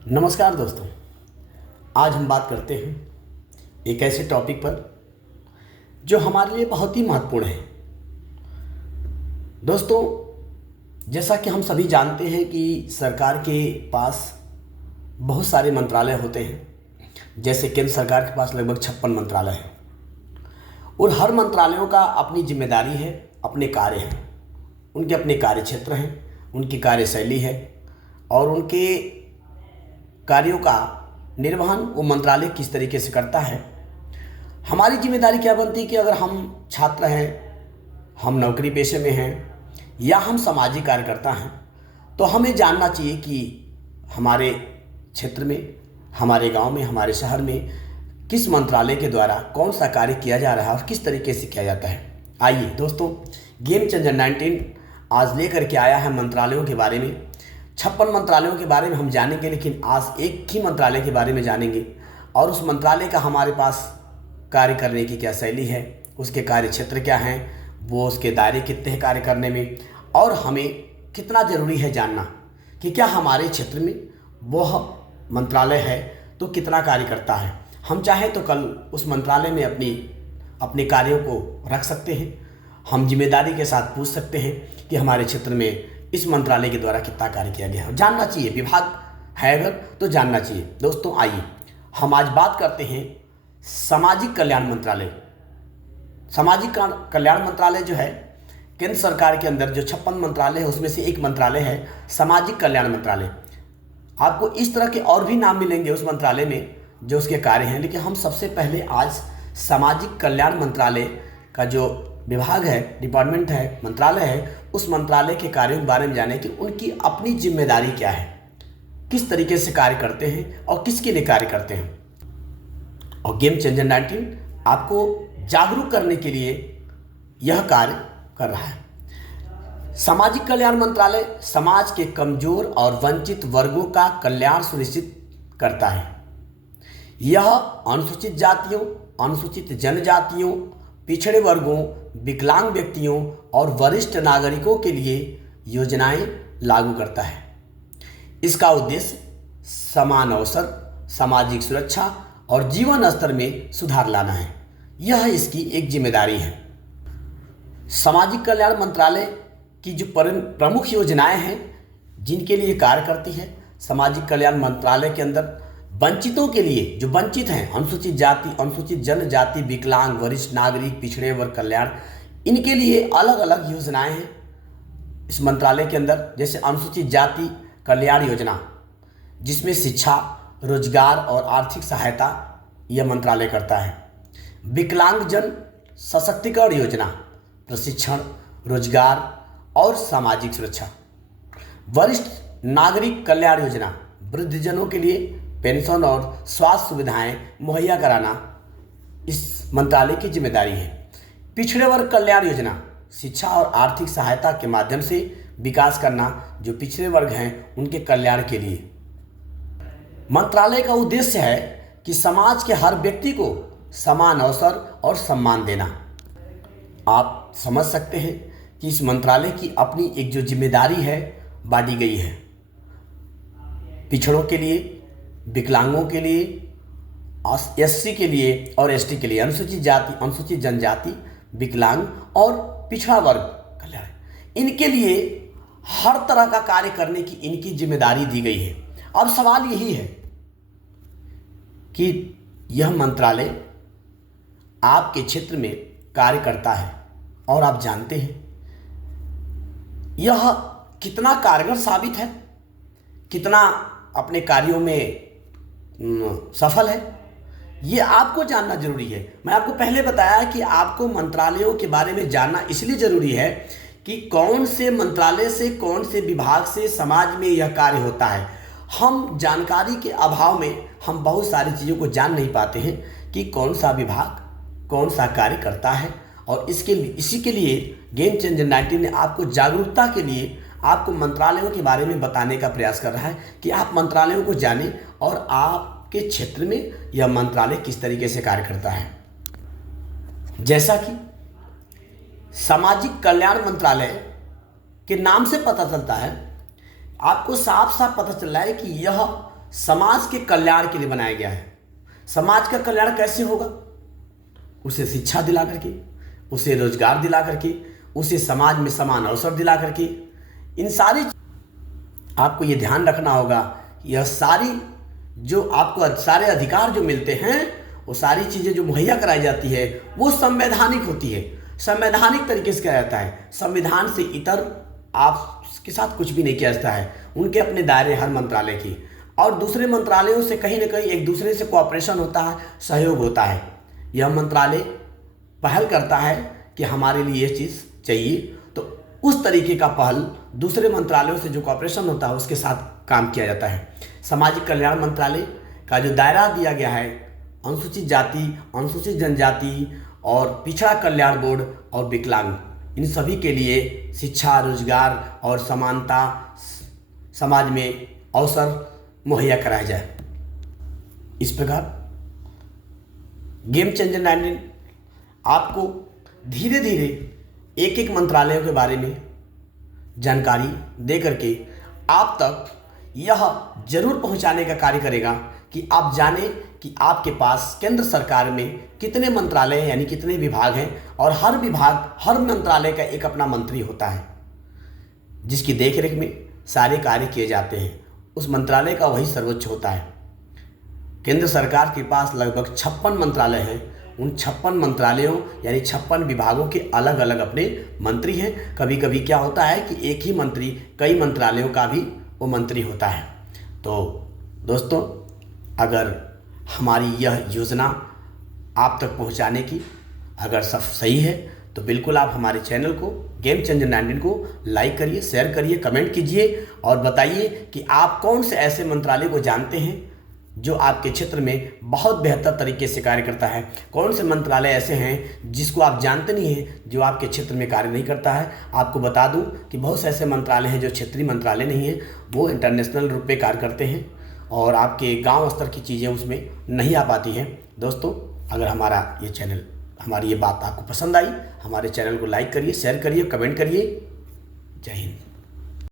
नमस्कार दोस्तों। आज हम बात करते हैं एक ऐसे टॉपिक पर जो हमारे लिए बहुत ही महत्वपूर्ण है। दोस्तों, जैसा कि हम सभी जानते हैं कि सरकार के पास बहुत सारे मंत्रालय होते हैं। जैसे केंद्र सरकार के पास लगभग 56 मंत्रालय हैं और हर मंत्रालयों का अपनी जिम्मेदारी है, अपने कार्य हैं, उनके अपने कार्य क्षेत्र हैं, उनकी कार्यशैली है और उनके कार्यों का निर्वहन वो मंत्रालय किस तरीके से करता है। हमारी जिम्मेदारी क्या बनती है कि अगर हम छात्र हैं, हम नौकरी पेशे में हैं या हम सामाजिक कार्यकर्ता हैं तो हमें जानना चाहिए कि हमारे क्षेत्र में, हमारे गांव में, हमारे शहर में किस मंत्रालय के द्वारा कौन सा कार्य किया जा रहा है और किस तरीके से किया जाता है। आइए दोस्तों, गेम चेंजर 19 आज लेकर के आया है मंत्रालयों के बारे में। 56 मंत्रालयों के बारे में हम जानेंगे, लेकिन आज एक ही मंत्रालय के बारे में जानेंगे और उस मंत्रालय का हमारे पास कार्य करने की क्या शैली है, उसके कार्य क्षेत्र क्या हैं, वो उसके दायरे कितने हैं कार्य करने में, और हमें कितना ज़रूरी है जानना कि क्या हमारे क्षेत्र में वह मंत्रालय है तो कितना कार्य करता है। हम चाहें तो कल उस मंत्रालय में अपने कार्यों को रख सकते हैं। हम जिम्मेदारी के साथ पूछ सकते हैं कि हमारे क्षेत्र में इस मंत्रालय के द्वारा कितना कार्य किया गया है। जानना चाहिए, विभाग है अगर तो जानना चाहिए। दोस्तों आइए हम आज बात करते हैं सामाजिक कल्याण मंत्रालय। सामाजिक कल्याण मंत्रालय जो है केंद्र सरकार के अंदर जो 56 मंत्रालय है उसमें से एक मंत्रालय है सामाजिक कल्याण मंत्रालय। आपको इस तरह के और भी नाम मिलेंगे उस मंत्रालय में जो उसके कार्य हैं, लेकिन हम सबसे पहले आज सामाजिक कल्याण मंत्रालय का जो विभाग है, डिपार्टमेंट है, मंत्रालय है, उस मंत्रालय के कार्यों के बारे में जाने कि उनकी अपनी जिम्मेदारी क्या है, किस तरीके से कार्य करते हैं और किसके लिए कार्य करते हैं। और गेम चेंजर 19 आपको जागरूक करने के लिए यह कार्य कर रहा है। सामाजिक कल्याण मंत्रालय समाज के कमजोर और वंचित वर्गों का कल्याण सुनिश्चित करता है। यह अनुसूचित जातियों, अनुसूचित जनजातियों, पिछड़े वर्गों, विकलांग व्यक्तियों और वरिष्ठ नागरिकों के लिए योजनाएं लागू करता है। इसका उद्देश्य समान अवसर, सामाजिक सुरक्षा और जीवन स्तर में सुधार लाना है। यह इसकी एक जिम्मेदारी है। सामाजिक कल्याण मंत्रालय की जो प्रमुख योजनाएं हैं जिनके लिए कार्य करती है, सामाजिक कल्याण मंत्रालय के अंदर वंचितों के लिए, जो वंचित हैं, अनुसूचित जाति, अनुसूचित जनजाति, विकलांग, वरिष्ठ नागरिक, पिछड़े वर्ग कल्याण, इनके लिए अलग अलग योजनाएं हैं इस मंत्रालय के अंदर। जैसे अनुसूचित जाति कल्याण योजना, जिसमें शिक्षा, रोजगार और आर्थिक सहायता यह मंत्रालय करता है। विकलांग जन सशक्तिकरण योजना, प्रशिक्षण, रोजगार और सामाजिक सुरक्षा। वरिष्ठ नागरिक कल्याण योजना, वृद्धजनों के लिए पेंशन और स्वास्थ्य सुविधाएं मुहैया कराना इस मंत्रालय की जिम्मेदारी है। पिछड़े वर्ग कल्याण योजना, शिक्षा और आर्थिक सहायता के माध्यम से विकास करना, जो पिछड़े वर्ग हैं उनके कल्याण के लिए। मंत्रालय का उद्देश्य है कि समाज के हर व्यक्ति को समान अवसर और सम्मान देना। आप समझ सकते हैं कि इस मंत्रालय की अपनी एक जो जिम्मेदारी है बांटी गई है। पिछड़ों के लिए, विकलांगों के लिए, एससी के लिए और एसटी के लिए, अनुसूचित जाति, अनुसूचित जनजाति, विकलांग और पिछड़ा वर्ग कल्याण, इनके लिए हर तरह का कार्य करने की इनकी जिम्मेदारी दी गई है। अब सवाल यही है कि यह मंत्रालय आपके क्षेत्र में कार्य करता है और आप जानते हैं यह कितना कारगर साबित है, कितना अपने कार्यों में सफल है, ये आपको जानना जरूरी है। मैं आपको पहले बताया कि आपको मंत्रालयों के बारे में जानना इसलिए जरूरी है कि कौन से मंत्रालय से, कौन से विभाग से समाज में यह कार्य होता है। हम जानकारी के अभाव में हम बहुत सारी चीज़ों को जान नहीं पाते हैं कि कौन सा विभाग कौन सा कार्य करता है। और इसी के लिए गेम चेंजर 19 ने आपको जागरूकता के लिए आपको मंत्रालयों के बारे में बताने का प्रयास कर रहा है कि आप मंत्रालयों को जानें और आपके क्षेत्र में यह मंत्रालय किस तरीके से कार्य करता है। जैसा कि सामाजिक कल्याण मंत्रालय के नाम से पता चलता है, आपको साफ साफ पता चल रहा है कि यह समाज के कल्याण के लिए बनाया गया है। समाज का कल्याण कैसे होगा? उसे शिक्षा दिला करके, उसे रोजगार दिला करके, उसे समाज में समान अवसर दिला करके, इन सारी आपको ये ध्यान रखना होगा। यह सारी जो आपको सारे अधिकार जो मिलते हैं, वो सारी चीज़ें जो मुहैया कराई जाती है वो संवैधानिक होती है, संवैधानिक तरीके से किया जाता है। संविधान से इतर आपके साथ कुछ भी नहीं किया जाता है। उनके अपने दायरे हर मंत्रालय की, और दूसरे मंत्रालयों से कहीं ना कहीं एक दूसरे से कोऑपरेशन होता है, सहयोग होता है। यह मंत्रालय पहल करता है कि हमारे लिए ये चीज़ चाहिए, तो उस तरीके का पहल दूसरे मंत्रालयों से जो कोऑपरेशन होता है उसके साथ काम किया जाता है। सामाजिक कल्याण मंत्रालय का जो दायरा दिया गया है, अनुसूचित जाति, अनुसूचित जनजाति और पिछड़ा कल्याण बोर्ड और विकलांग, इन सभी के लिए शिक्षा, रोजगार और समानता, समाज में अवसर मुहैया कराया जाए। इस प्रकार गेम चेंजर 19 आपको धीरे धीरे एक एक मंत्रालयों के बारे में जानकारी दे करके आप तक यह जरूर पहुंचाने का कार्य करेगा कि आप जानें कि आपके पास केंद्र सरकार में कितने मंत्रालय हैं, यानी कितने विभाग हैं, और हर विभाग, हर मंत्रालय का एक अपना मंत्री होता है जिसकी देखरेख में सारे कार्य किए जाते हैं। उस मंत्रालय का वही सर्वोच्च होता है। केंद्र सरकार के पास लगभग 56 मंत्रालय हैं। उन 56 मंत्रालयों यानी 56 विभागों के अलग अलग अपने मंत्री हैं। कभी कभी क्या होता है कि एक ही मंत्री कई मंत्रालयों का भी वो मंत्री होता है। तो दोस्तों, अगर हमारी यह योजना आप तक पहुंचाने की अगर सब सही है तो बिल्कुल आप हमारे चैनल को गेम चेंजर 19 को लाइक करिए, शेयर करिए, कमेंट कीजिए और बताइए कि आप कौन से ऐसे मंत्रालय को जानते हैं जो आपके क्षेत्र में बहुत बेहतर तरीके से कार्य करता है। कौन से मंत्रालय ऐसे हैं जिसको आप जानते नहीं हैं, जो आपके क्षेत्र में कार्य नहीं करता है। आपको बता दूं कि बहुत से ऐसे मंत्रालय हैं जो क्षेत्रीय मंत्रालय नहीं हैं, वो इंटरनेशनल रूप पे कार्य करते हैं और आपके गांव स्तर की चीज़ें उसमें नहीं आ पाती हैं। दोस्तों, अगर हमारा ये चैनल, हमारी ये बात आपको पसंद आई, हमारे चैनल को लाइक करिए, शेयर करिए, कमेंट करिए। जय हिंद।